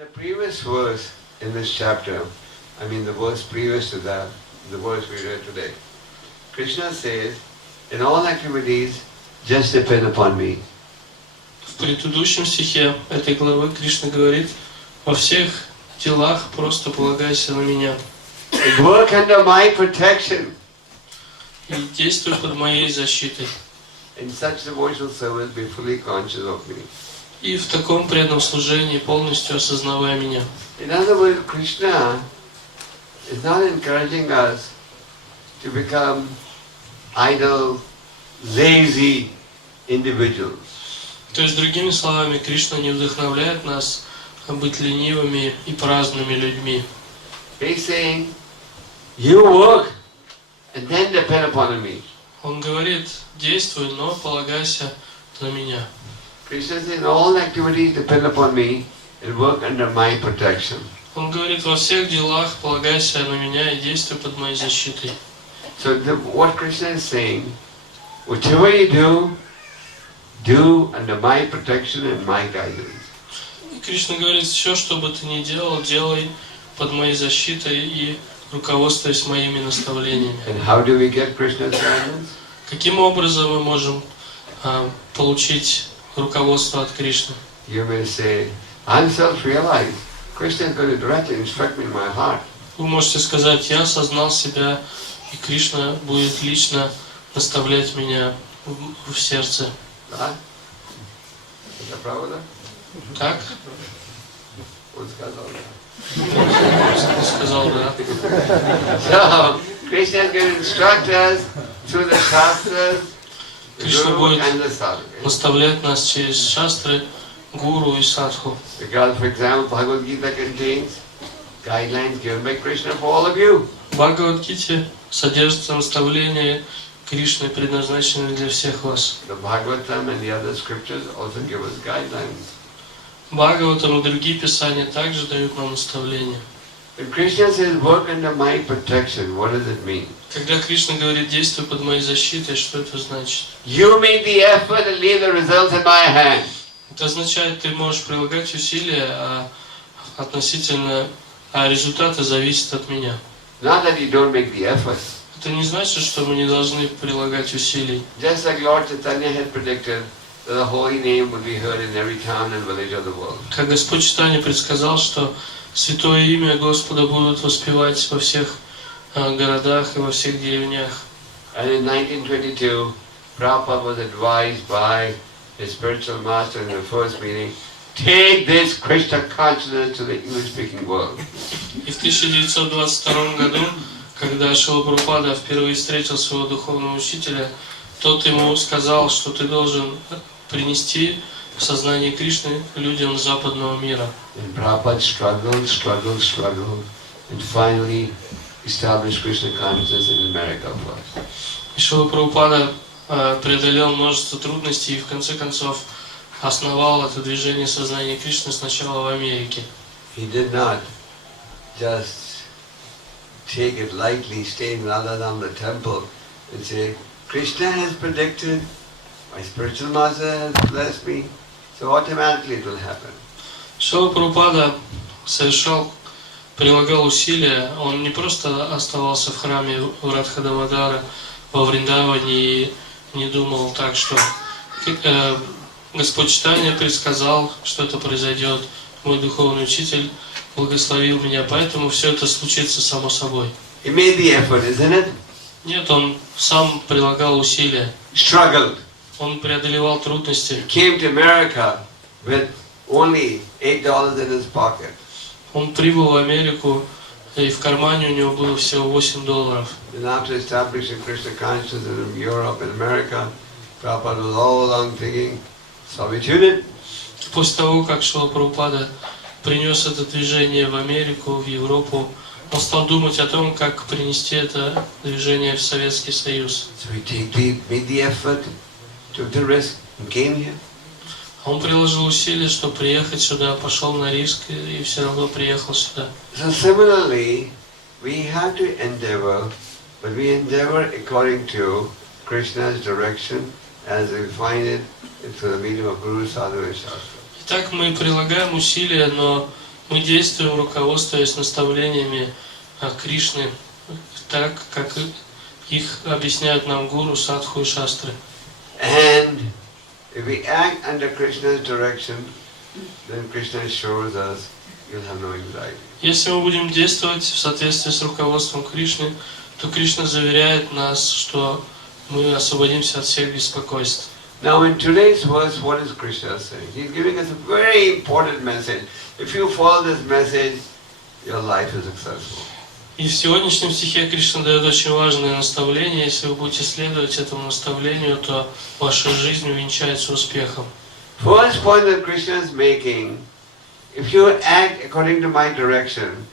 the previous verse in this chapter, I mean the verse previous to that, the verse we read today, Krishna says, in all activities, just depend upon me. В предыдущем стихе этой главы Кришна говорит: во всех делах просто полагайся на меня. Work under my protection. И действуй под моей защитой. In such devotional service, be fully conscious of me. И в таком преданном служении полностью осознавая меня. In other words, Krishna is not encouraging us to become idle, lazy individuals. То есть, другими словами, Кришна не вдохновляет нас быть ленивыми и праздными людьми. He's saying, you work and then depend upon me. Он говорит: действуй, но полагайся на меня. Krishna says, in all activities depend upon me and work under my protection. Он говорит: во всех делах полагайся на меня и действуй под моей защитой. So what Krishna is saying, whatever you do under my protection and my guidance. И Кришна говорит: все, что бы ты ни делал, делай под моей защитой и руководствуясь моими наставлениями. And how do we get Krishna's guidance? Каким образом мы можем получить руководство от Кришны? You may say, I'm self-realized. Krishna is going to directly instruct me in my heart. Вы можете сказать: я осознал себя, и Кришна будет лично наставлять меня в сердце. Да? Это правда? Так? Он сказал, да. Он сказал: да. So, Krishna is going to instruct us through the Shastras, the Krishna Guru будет and the Sadhu. наставлять нас через шастры, гуру и садху. Because, for example, Bhagavad Gita contains guidelines given by Krishna for all of you. В Бхагавад-гите содержится наставление Кришны, предназначенное для всех вас. The Bhagavatam and the other scriptures also give us guidelines. Бхагаватам и другие писания также дают нам наставления. When Krishna says, work under my protection, what does it mean? Когда Кришна говорит: действуй под моей защитой, что это значит? You make the effort and leave the results in my hand. Это означает, ты можешь прилагать усилия, а результаты зависят от меня. Not that you don't make the effort. Это не значит, что мы не должны прилагать усилий. Just like Lord Chaitanya had predicted that the holy name would be heard in every town and village of the world. Как Господь Чайтанья предсказал, что святое имя Господа будут воспевать во всех городах и во всех деревнях. And in 1922, Prabhupada was advised by his spiritual master in the first meeting, take this Krishna consciousness to the English-speaking world. И в 1922 году, когда Шрила Прабхупада впервые встретил своего духовного учителя, тот ему сказал, что ты должен принести сознание Кришны людям западного мира. And Prabhupada struggled, and finally established Krishna consciousness in America first. И Шрила Прабхупада преодолел множество трудностей и в конце концов основал это движение сознания Кришны сначала в Америке. He did not just take it lightly, stay in Radhanam, the temple, and say, Krishna has predicted, my spiritual master has blessed me, so automatically it will happen. Шрила Прабхупада прилагал усилия, он не просто оставался в храме у Радха-Дамодара во Вриндаване и не думал так, что Господь Чайтанья предсказал, что это произойдет. Мой духовный учитель благословил меня, поэтому все это случится само собой. He made the effort, isn't it? Нет, он сам прилагал усилия. Struggled. Он преодолевал трудности. Came to America with only $8 in his pocket. Он прибыл в Америку, и в кармане у него было всего $8. And after establishing Krishna consciousness in Europe and America, Prabhupada was all along thinking, solitude. После того, как Шрила Прабхупада принес это движение в Америку, в Европу, он стал думать о том, как принести это движение в Советский Союз. So he made the effort, took the risk, and came here. Он приложил усилия, чтобы приехать сюда, пошел на риск и все равно приехал сюда. So similarly, we have to endeavor, but we endeavor according to Krishna's direction as we find it through the medium of Guru, Sadhu and Shastra. Итак, мы прилагаем усилия, но Мы действуем, руководствуясь наставлениями Кришны, так, как их объясняют нам гуру, садху и шастры. And if we act under Krishna's direction, then Krishna assures us you'll have no anxiety. Если мы будем действовать в соответствии с руководством Кришны, то Кришна заверяет нас, что мы освободимся от всех беспокойств. Now in today's verse, what is Krishna saying? He's giving us a very important message. If you follow this message, your life is successful. И в сегодняшнем стихе Кришна дает очень важное наставление. Если вы будете следовать этому наставлению, то ваша жизнь увенчается успехом. First point that Krishna is making, if you act according to my direction,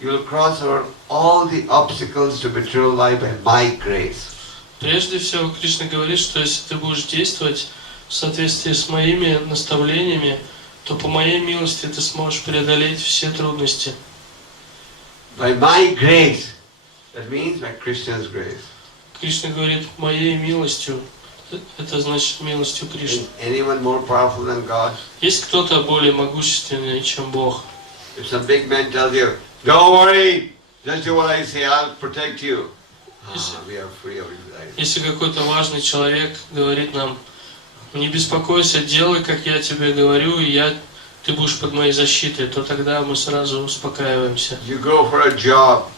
you will cross over all the obstacles to material life by my grace. Прежде всего, Кришна говорит, что если ты будешь действовать в соответствии с моими наставлениями, то по моей милости ты сможешь преодолеть все трудности. By my grace, that means by Krishna's grace. Кришна говорит моей милостью, это значит милостью Кришны. Is anyone more powerful than God? Есть кто-то более могущественный, чем Бог? If some big man tells you, don't worry, just do what I say, I'll protect you. We are free of anxiety. Если какой-то важный человек говорит нам, не беспокойся, делай, как я тебе говорю, и ты будешь под моей защитой, то тогда мы сразу успокаиваемся. You go for a job,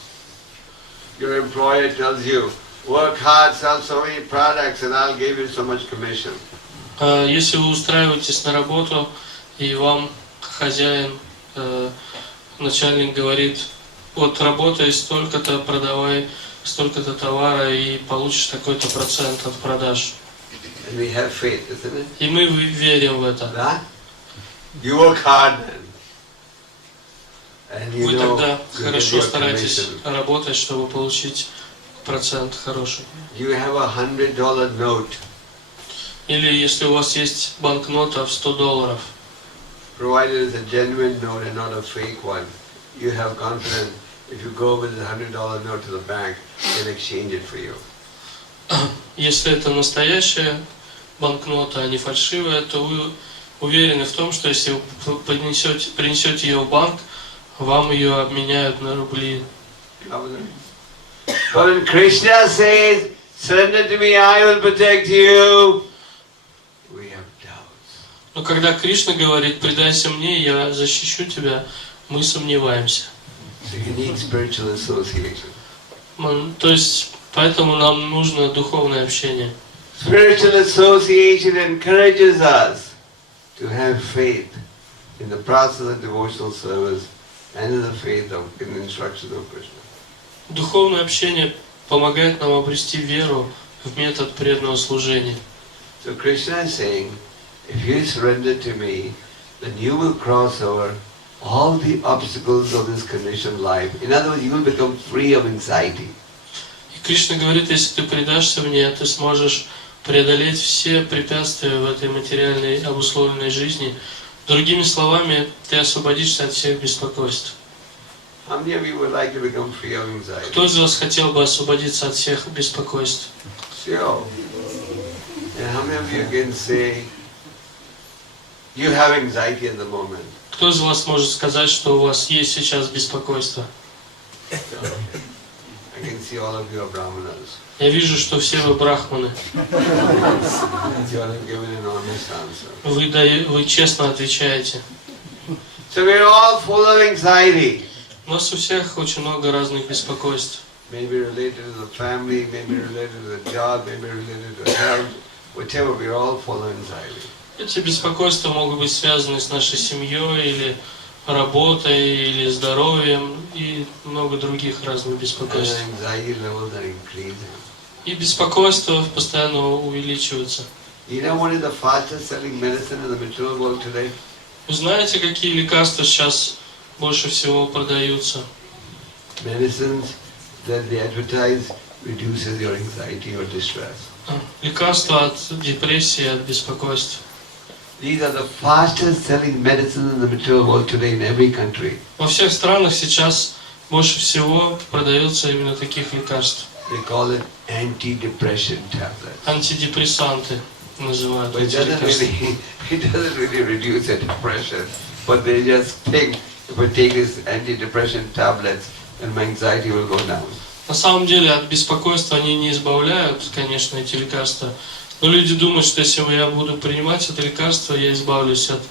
your employer tells you, work hard, sell so many products and I'll give you so much commission. Если вы устраиваетесь на работу, и вам хозяин, начальник говорит, вот работай столько-то, продавай столько-то товара и получишь такой-то процент от продаж. And we have faith, isn't it? И мы верим в это. That? You work hard then. And you Вы know тогда you get хорошо your стараетесь commission. работать, чтобы получить процент хороший. You have $100 note, Или если у вас есть банкнота в $100, provided it's a genuine note and not a fake one. You have confidence. If you go with the $100 note to the bank, they'll exchange it for you. если это настоящая банкнота, а не фальшивая, то вы уверены в том, что если вы принесете ее в банк, вам ее обменяют на рубли. But when Krishna says, surrender to me, I will protect you, we have doubts. Но когда Кришна говорит, предайся мне, я защищу тебя, мы сомневаемся. So you need spiritual association. То есть, поэтому нам нужно духовное общение. Spiritual association encourages us to have faith in the process of devotional service and in the faith of in the instructions of Krishna. Духовное общение помогает нам обрести веру в метод преданного служения. So Krishna is saying, if you surrender to me, then you will cross over all the obstacles of this conditioned life. In other words, you will become free of anxiety. И Кришна говорит, если ты предашься мне, ты сможешь преодолеть все препятствия в этой материальной обусловленной жизни. Другими словами, ты освободишься от всех беспокойств. How many of you would like to become free of anxiety? Кто из вас хотел бы освободиться от всех беспокойств? Sure. And how many of you can say you have anxiety at the moment? Кто из вас может сказать, что у вас есть сейчас беспокойство? I can see all of you are brahmanas. Я вижу, что все вы брахманы. You all have given an honest answer. Вы честно отвечаете. So we're all full of anxiety. У нас у всех очень много разных беспокойств. Maybe related to the family, maybe related to the job, maybe related to health, whatever, we're all full of anxiety. Эти беспокойства могут быть связаны с нашей семьей, или работой, или здоровьем, и много других разных And беспокойств. anxiety levels are increasing. И беспокойство постоянно увеличивается. You know what is the fastest selling medicine in the material world today? Вы знаете, какие лекарства сейчас больше всего продаются? Medicines that they advertise reduces your anxiety or distress. Лекарства от депрессии, от беспокойств. These are the fastest selling medicines in the material world today in every country. Во всех странах сейчас больше всего продается именно таких лекарств. They call it antidepressant tablets. Антидепрессанты называют But эти лекарства. it doesn't really reduce the depression, but they just think if I take this antidepressant tablets, then my anxiety will go down. На самом деле от беспокойства они не избавляют, конечно, эти лекарства. Но люди думают, что если я буду принимать это лекарство, я избавлюсь от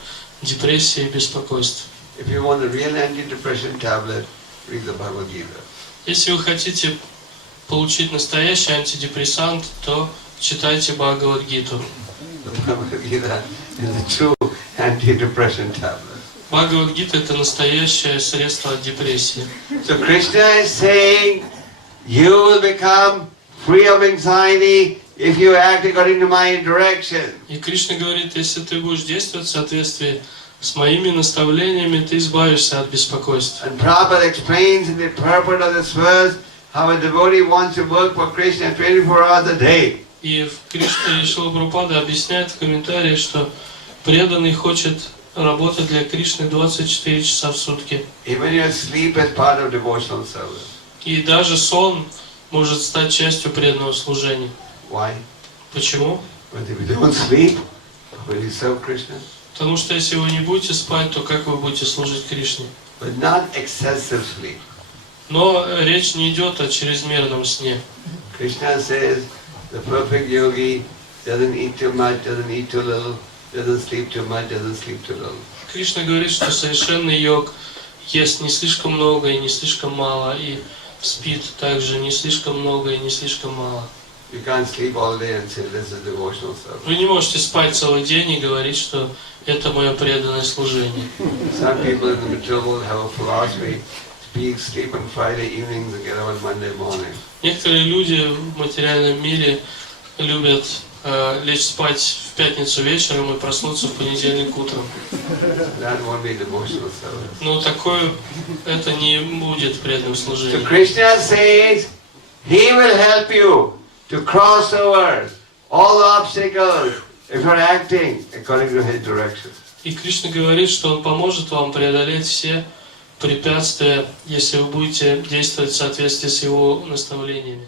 депрессии и беспокойства. If you want a real antidepressant tablet, read the Bhagavad Gita. Если вы хотите получить настоящий антидепрессант, то читайте Бхагавад-гиту. The Bhagavad Gita is a true antidepressant tablet. Бхагавад-гита – это настоящее средство от депрессии. So Krishna is saying, you will become free of anxiety if you act according to my direction. И Кришна говорит, если ты будешь действовать в соответствии с моими наставлениями, ты избавишься от беспокойства. And Prabhupada explains in the purport of this verse how a devotee wants to work for Krishna 24 hours a day. И в Кришна и Шрила Прабхупада объясняет в комментарии, что преданный хочет работать для Кришны 24 часа в сутки. Even your sleep is part of devotional service. И даже сон может стать частью преданного служения. Why? Почему? But if you don't sleep, will you serve Krishna? Потому что если вы не будете спать, то как вы будете служить Кришне? But not excessive sleep. Но речь не идет о чрезмерном сне. Krishna says the perfect yogi doesn't eat too much, doesn't eat too little, doesn't sleep too much, doesn't sleep too little. Кришна говорит, что совершенный йог ест не слишком много и не слишком мало, и спит также не слишком много и не слишком мало. You can't sleep all day and say this is devotional service. Вы не можете спать целый день и говорить, что это мое преданное служение. Some people in the material world have a philosophy: sleep on Friday evenings and get up on Monday morning. Некоторые люди в материальном мире любят лечь спать в пятницу вечером и проснуться в понедельник утром. That won't be devotional service. Но такое, это не будет преданным So служением. Krishna says He will help you to cross over all the obstacles if you're acting according to His direction. И Кришна говорит, что Он поможет вам преодолеть все препятствия, если вы будете действовать в соответствии с Его наставлениями.